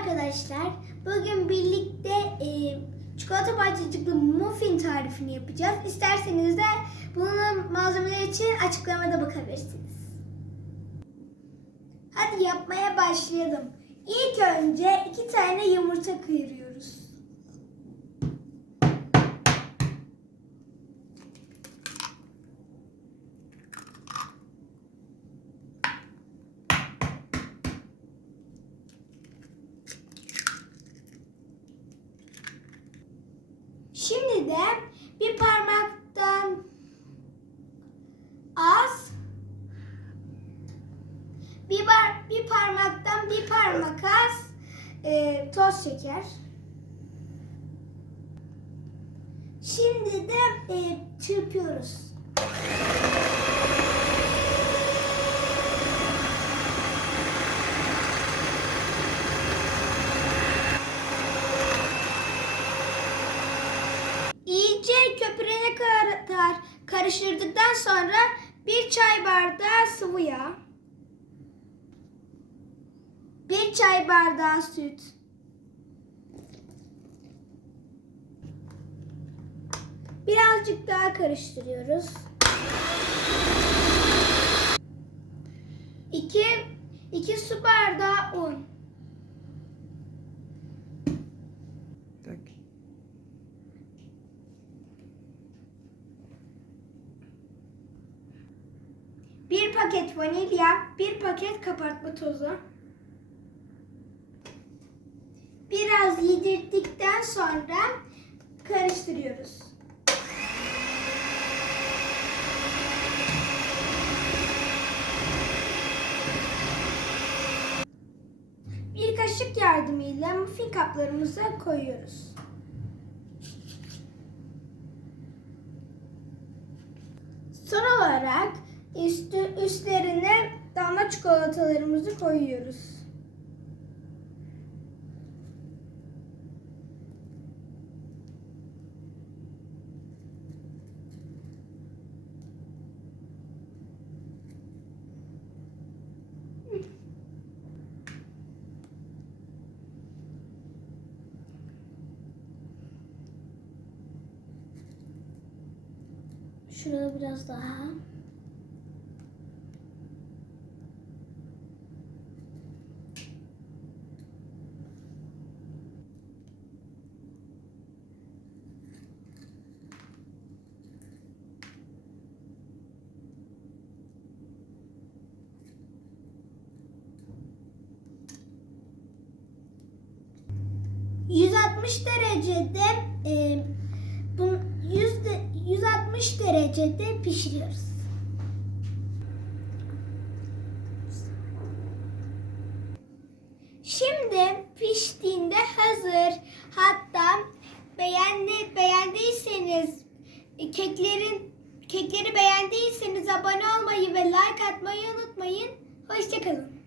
arkadaşlar. Bugün birlikte e, çikolata parçacıklı muffin tarifini yapacağız. İsterseniz de bunun malzemeleri için açıklamada bakabilirsiniz. Hadi yapmaya başlayalım. İlk önce iki tane yumurta kıyırıyoruz. Şimdi de bir parmaktan az bir, bar, bir parmaktan bir parmak az e, toz şeker. Şimdi de e, çırpıyoruz. Kadar karıştırdıktan sonra bir çay bardağı sıvı yağ, bir çay bardağı süt, birazcık daha karıştırıyoruz. İki, iki su bardağı un. 1 paket vanilya, 1 paket kabartma tozu. Biraz yedirdikten sonra karıştırıyoruz. Bir kaşık yardımıyla muffin kaplarımıza koyuyoruz. Son olarak üstü, üstlerine damla çikolatalarımızı koyuyoruz. Şurada biraz daha. ...160 derecede... E, bu 100 de- 160 derecede pişiriyoruz. Şimdi piştiğinde hazır. Hatta beğendi, beğendiyseniz e, keklerin kekleri beğendiyseniz abone olmayı ve like atmayı unutmayın. Hoşçakalın.